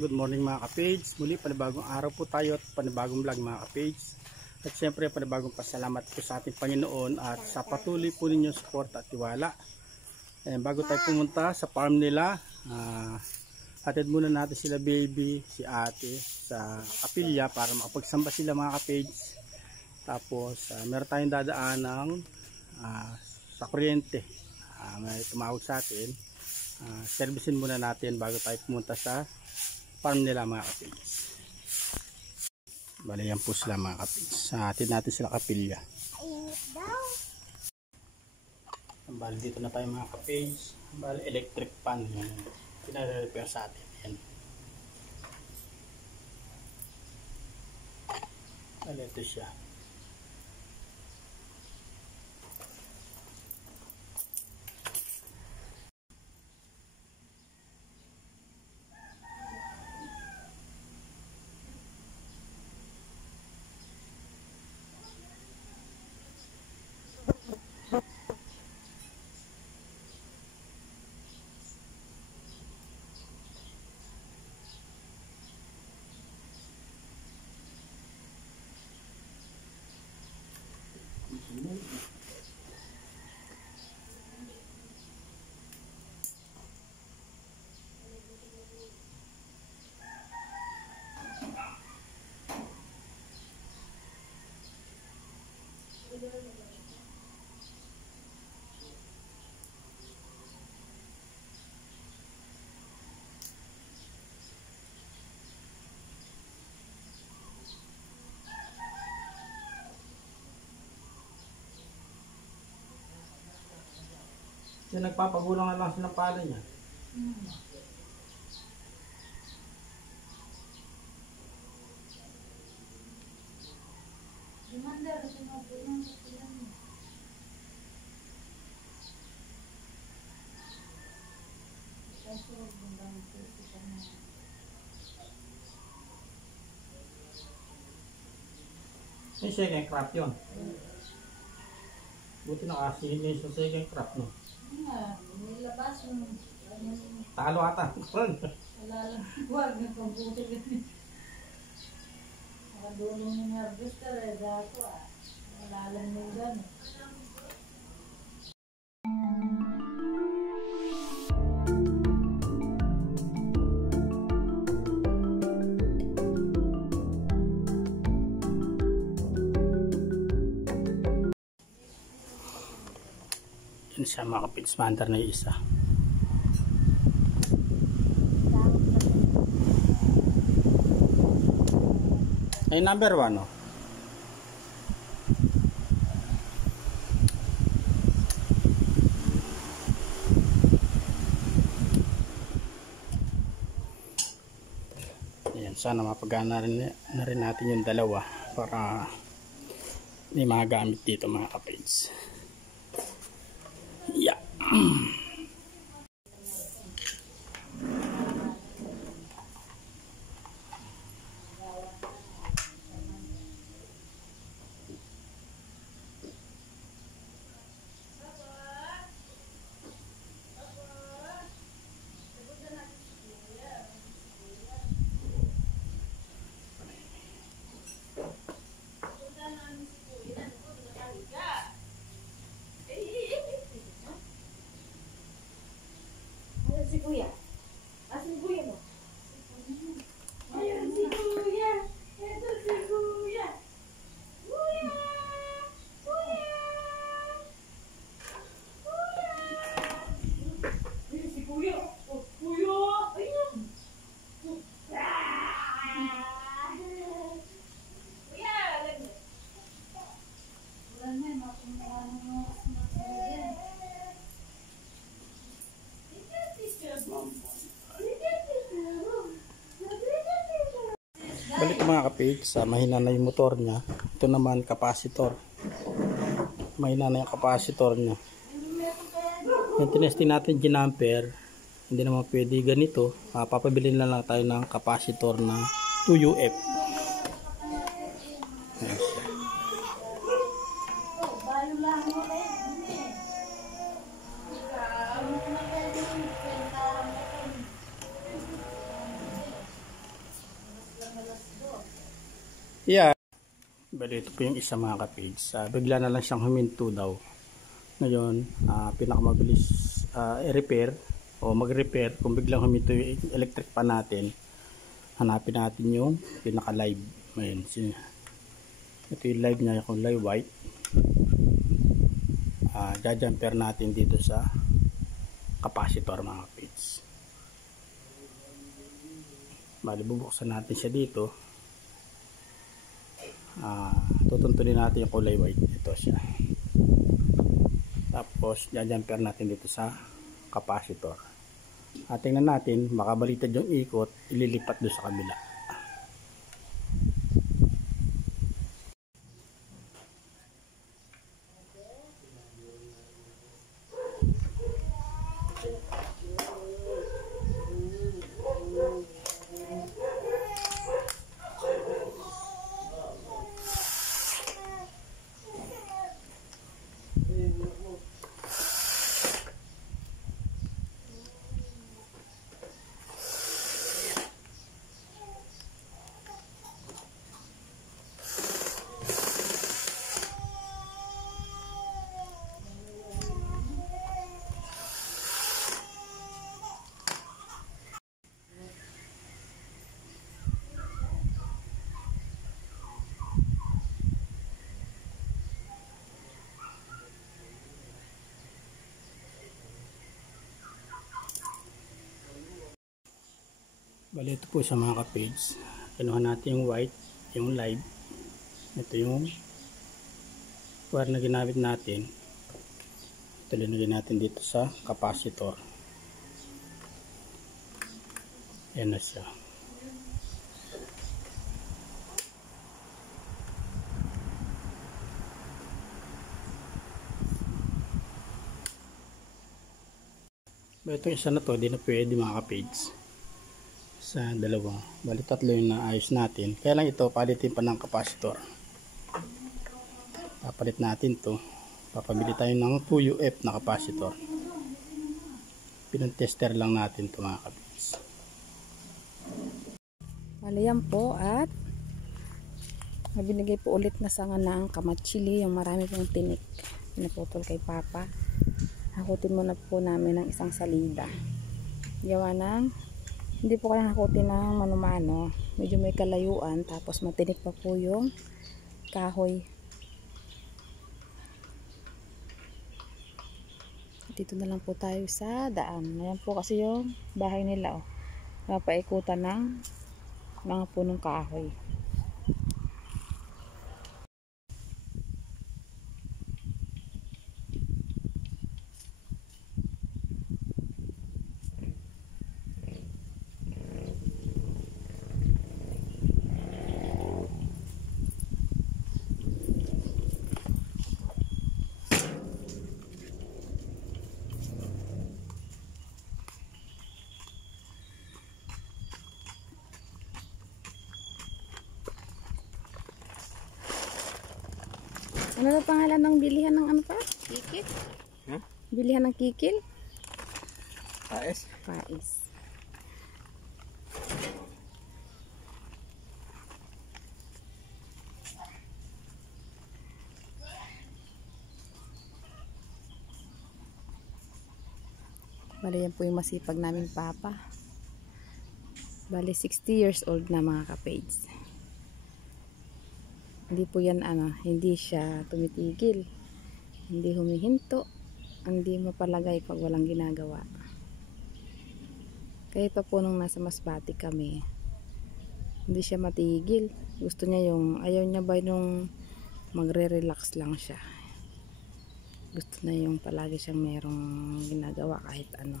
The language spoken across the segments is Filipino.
Good morning mga ka-page. Muli panibagong araw po tayo at panibagong vlog mga ka-page. At syempre panibagong pasalamat po sa ating Panginoon at sa patuloy po ninyong support at tiwala. Bago tayo pumunta sa farm nila, hatid muna natin sila baby, si ate sa kapilya para makapagsamba sila mga ka-page. Tapos meron tayong dadaan sa kuryente. May tumawag sa atin. Servicein muna natin bago tayo pumunta sa farm nila mga kapage. Bali yan po sila mga kapage. Atin natin sila kapilya. Bali dito na tayo mga kapage. Bali electric pan yung pinare-repair sa atin. Yan. Bali ito siya. Yung nagpapagulang na lang silang pala niya. May second crop yun. Buti nakasihin sa second crop no. Nilabas yung talo ata. wala lang. Huwag na pagbuti ganun. Nakadulong yung harvester dako wala lang yung gano'n. Yun siya mga kapits, mandar na yung isa. Ay number 1 no? Ayan, sana mapagana na rin natin yung dalawa para may mga gamit dito mga kapits. Yeah. Si Kuya. Asan si Kuya mo? Ayan si Kuya. Ito si Kuya. Kuya! Kuya! Kuya! Ayan si Kuya. Oh, Kuya! Ayan! Kuya! Wala na, mapuntaan mo yan. Balik mga kapage, mahina na yung motor niya. Ito naman capacitor. Mahina na yung capacitor niya. Yung tinesting natin ginamper, hindi naman pwede ganito. Papabilin na lang tayo ng capacitor na 2UF. Bali, ito po yung isa mga ka-page. Bigla na lang siyang huminto daw. Ngayon, pinakamabilis i-repair o mag-repair kung biglang huminto yung electric pan natin. Hanapin natin yung pinaka-live. Ngayon, ito yung live niya, yung live white. Jumper natin dito sa capacitor mga ka-page. Bali, bubuksan natin siya dito. Tutuntunin natin yung kulay white. Ito siya. Tapos jumper natin dito sa capacitor. Tingnan natin, makabalitad yung ikot, ililipat doon sa kabila. Bali, ito po sa mga ka-page. Kinuha natin yung white, yung live. Ito yung wire na ginamit natin. Ito linagyan natin dito sa capacitor. Ayan na siya. Bali, itong isa na to, di na pwede mga ka-page. Sa dalawa. Bali, tatlo yung naayos natin. Kaya lang ito, palitin pa ng capacitor. Papalit natin to. Papabili tayo ng 2UF na capacitor. Pinag-tester lang natin to mga kabis. Bali, yan po at binigay po ulit na sanga ng kamatsili, yung marami pong tinik. Pinaputol kay Papa. Hakutin muna po namin ng isang salida. Gawa ng hindi po kaya hakutin ng manumano, medyo may kalayuan, tapos matinik pa po yung kahoy. Dito na lang po tayo sa daan. Ayan po kasi yung bahay nila, papaikutan ng mga punong kahoy. Ano na pangalan ng bilihan ng ano pa? Kikil? Huh? Bilihan ng kikil? Pais? Pais. Bali, yan po yung masipag namin Papa. Bali, 60 years old na mga ka-page. Hindi po yan hindi siya tumitigil, hindi humihinto, hindi mapalagay pag walang ginagawa. Kahit pa po nung nasa Masbate kami, hindi siya matigil. Gusto niya ayaw niya ba nung magre-relax lang siya. Gusto na yung palagi siyang merong ginagawa kahit ano.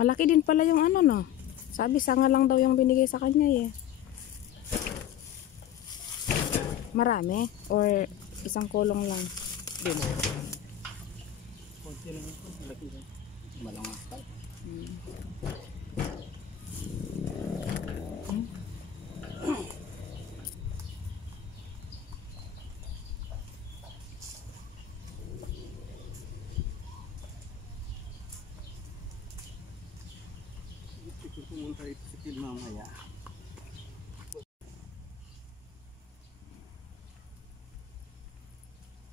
Malaki din pala yung no. Sabi, sanga lang daw yung binigay sa kanya eh. Marami? Or isang kulong lang? Din. Konti lang ito. Malaki lang. Malangatal. Pumunta ito sa mamaya.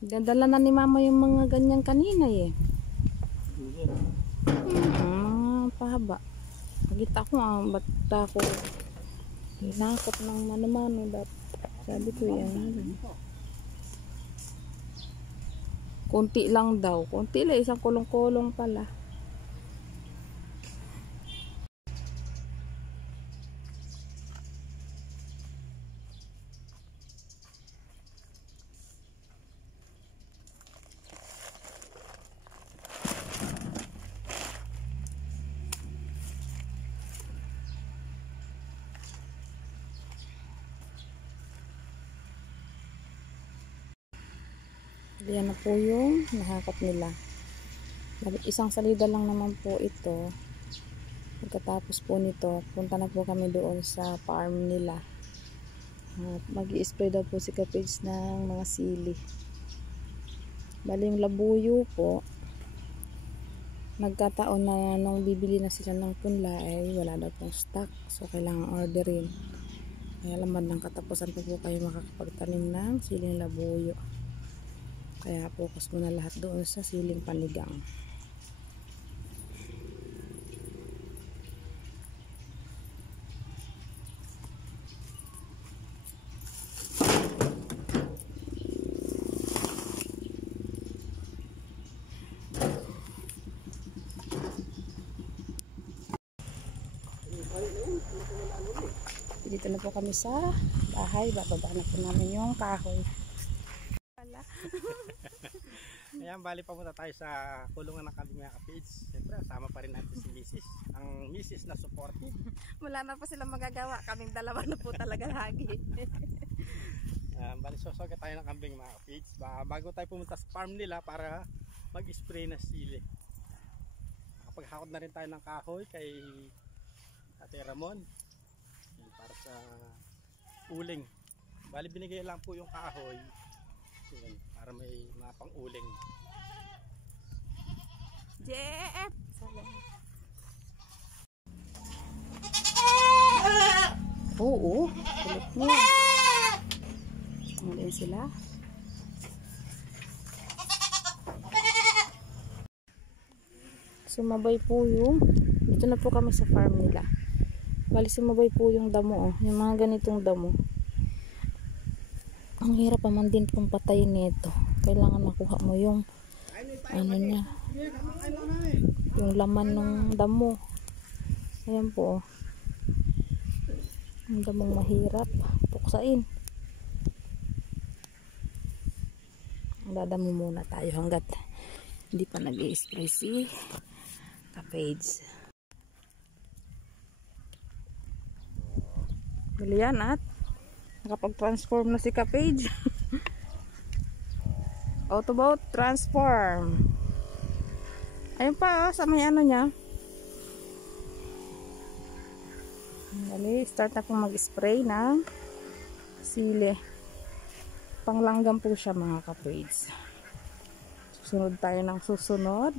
Dadala na ni mama yung mga ganyan kanina eh. Pahaba. Nakita ko ba't ako hinakot ng mano-mano. Sabi ko yan. Kunti lang daw. Kunti lang. Isang kulong-kulong pala. Yan na po yung nahakot nila. Isang salida lang naman po ito. Pagkatapos po nito, punta na po kami doon sa farm nila. Mag-i-spray daw po si Kapage ng mga sili. Bali yung labuyo po, nagkataon na nung bibili na sila ng punla ay wala daw pong stock. So kailangan orderin. Kaya lamad ng katapusan po kayo makakapagtanim ng siling labuyo. Kaya focus mo na lahat doon sa siling panigang. Dito na po kami sa bahay. Bababa na po namin yung kahoy. Ayan, bali papunta tayo sa kulungan ng kambing mga Kapage. Siyempre, sama pa rin natin si Mrs. Ang Mrs. na supportive. Wala na po silang magagawa. Kaming dalawa na po talaga lagi. Bali, sosoga tayo ng kambing mga Kapage. Bago tayo pumunta sa farm nila para mag-spray na sili. Nakapaghakot na rin tayo ng kahoy kay Ate Ramon. Yan, para sa uling. Bali, binigay lang po yung kahoy. Yan, para may mapang uling. Jeff! Oo, kulit niya. Ngayon sila. Sumabay po yung, dito na po kami sa farm nila. Bali sumabay po yung damo, yung mga ganitong damo. Ang hirap naman din pong patayin nito. Kailangan makuha mo yung ano niya, yung laman ng damo. Ayan po. Ang damong mahirap puksain. Dadamo muna tayo hanggat hindi pa nag-i-spray si Kapage. Bali yan at nakapag-transform na si Kapage. Autobot transform. Ayun pa sa may ano niya. Dali, start na pong mag-spray ng sili. Panglanggam po siya mga Kapage. Susunod tayo ng susunod.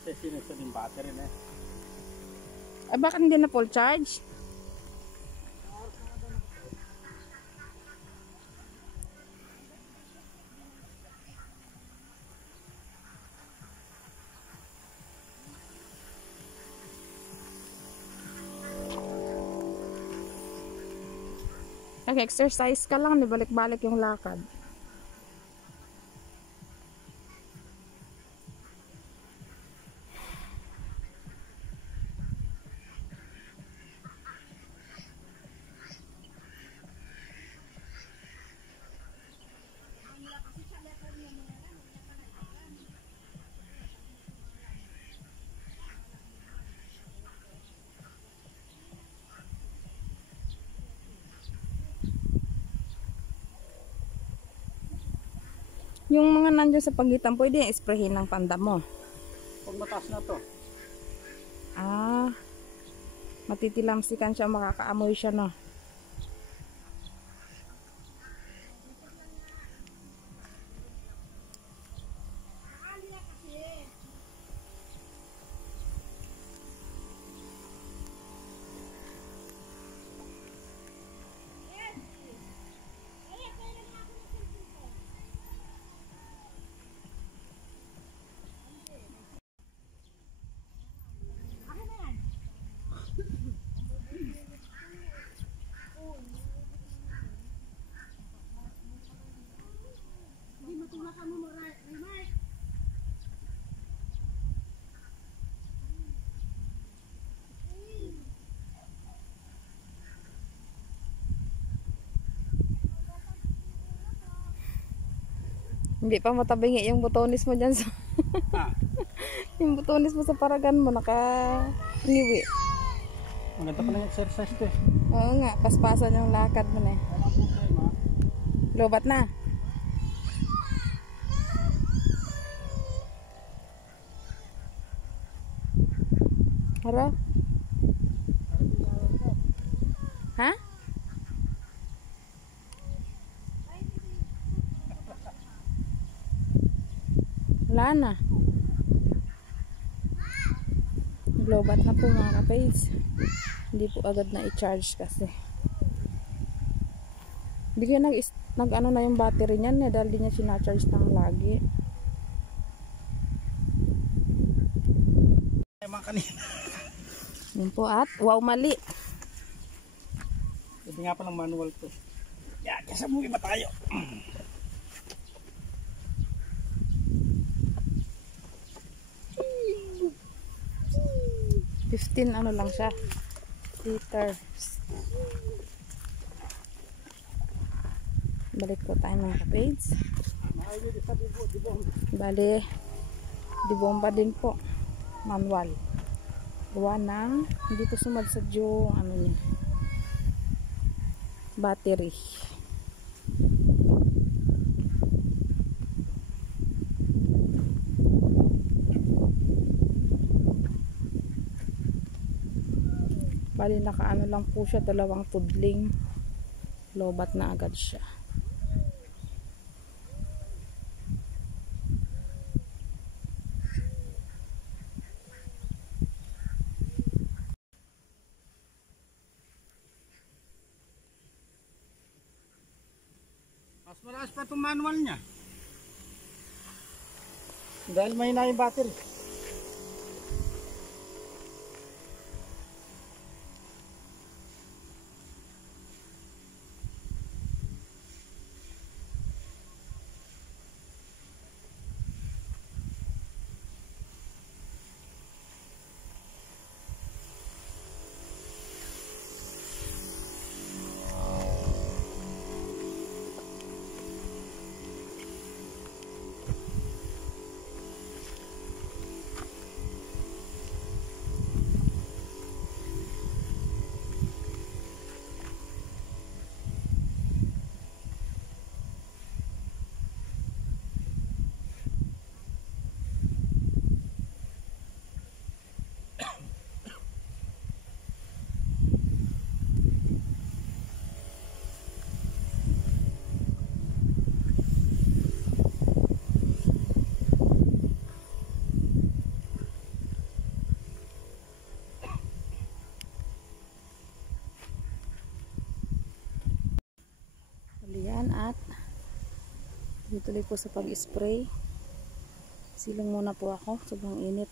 Kasi sinusunod yung battery na. Ay bakit hindi na full charge? Nag-exercise ka lang, balik-balik yung lakad. Yung mga nandiyan sa pagitan, pwede yung sprayin ng panda mo. Pag mataas na to. Ah, Matitilamsikan siya, makakaamoy siya, no? Hindi pa matabingi yung butonis mo dyan sa... Ah, yung butonis mo sa paragan mo, naka-niwi. maganda pa lang exercise to eh. Oo nga, paspasan yung lakad mo na eh. Walang problema. Lobat na. Hara? Ha? Wala na. Lobat na po mga kapage. Hindi po agad na i-charge kasi. Bigyan nag ano na yung battery niyan eh, dahil di niya sinacharge ng lagi. Ay mga kanina. Yun po at wow, mali. Hindi nga palang manual to. Yan, kasabuhi ba tayo? 15 ano lang siya, liters. Balik po tayo mga kapage. Bali, di bomba din po, manual. Gawa ng hindi po sumadsad yung ano niya, battery. Bali nakaano lang po siya, 2 tudling. Lobat na agad siya. Mas malakas pa itong manual niya. Dahil may na yung battery. Yan at tuloy po sa pag-spray. Silong muna po ako, sobrang init.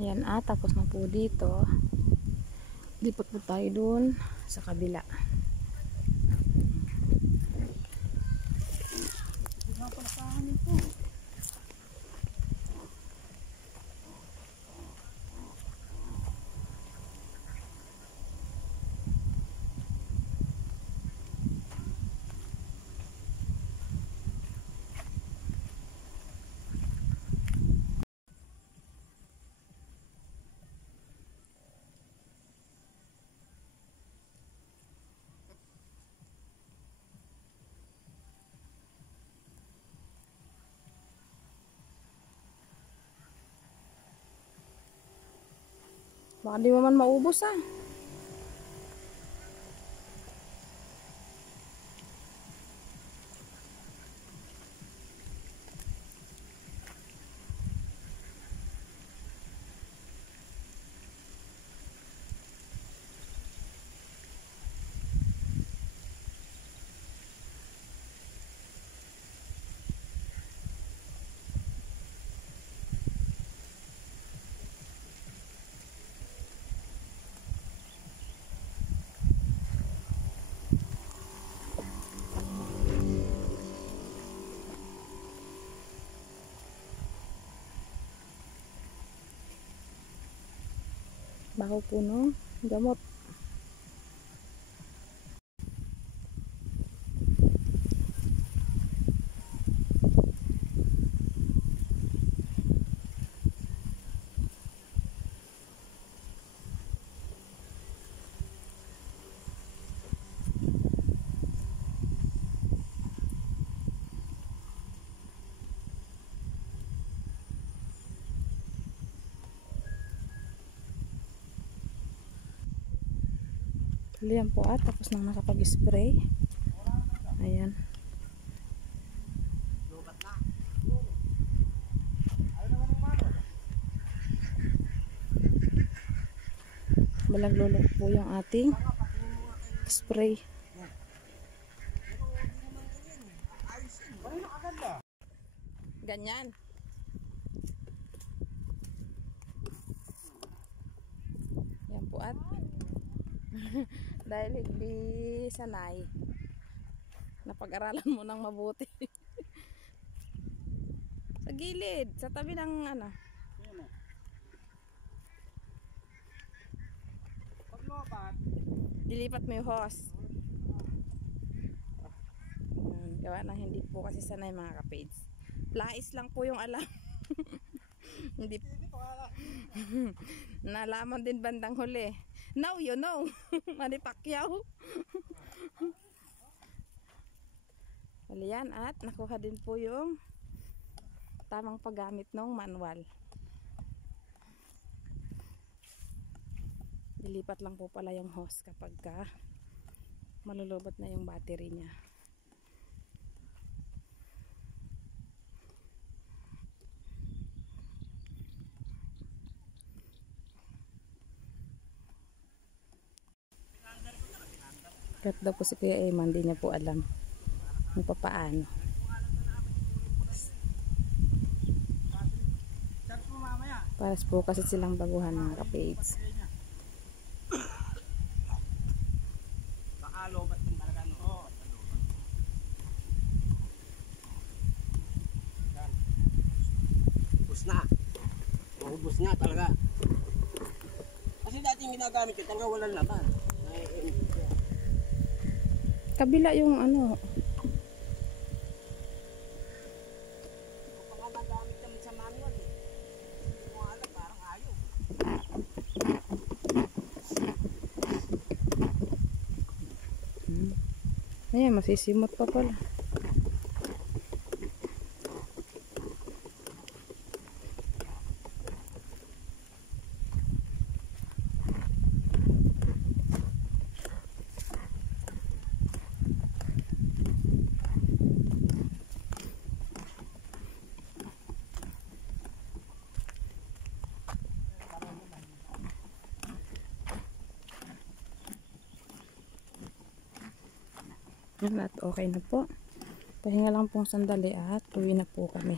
Ayan tapos na po dito. Lipat po tayo dun sa kabila. Baka di mo man maubos Baho puno, gamot. Liyan po tapos nang nakapag-spray. Ayan. Malaglulok po yung ating spray. Ganyan. Yan po dahil hindi sanay, napag-aralan mo nang mabuti. Sa gilid, sa tabi ng dilipat mo yung hose. Gawa ng hindi po kasi sanay mga kapage. Lais lang po yung alam. Hindi nalaman din bandang huli. Now you know. Manny Pacquiao. Yan at nakuha din po yung tamang paggamit ng manual. Dilipat lang po pala yung hose kapag malulubot na yung battery niya. Kahit daw po si Kuya Eman, hindi niya po alam kung paano. Paras po kasi silang baguhan mga kapage. Ubus na. Ubus na talaga. Kasi dati yung ginagamit ko, talaga walang laman. Kabila yung Nagamit kami sa manual eh. Hindi mo alam, parang ayaw. Ayan, masisimot pa pala. Yan at okay na po. Pahinga lang pong sandali at uwi na po kami.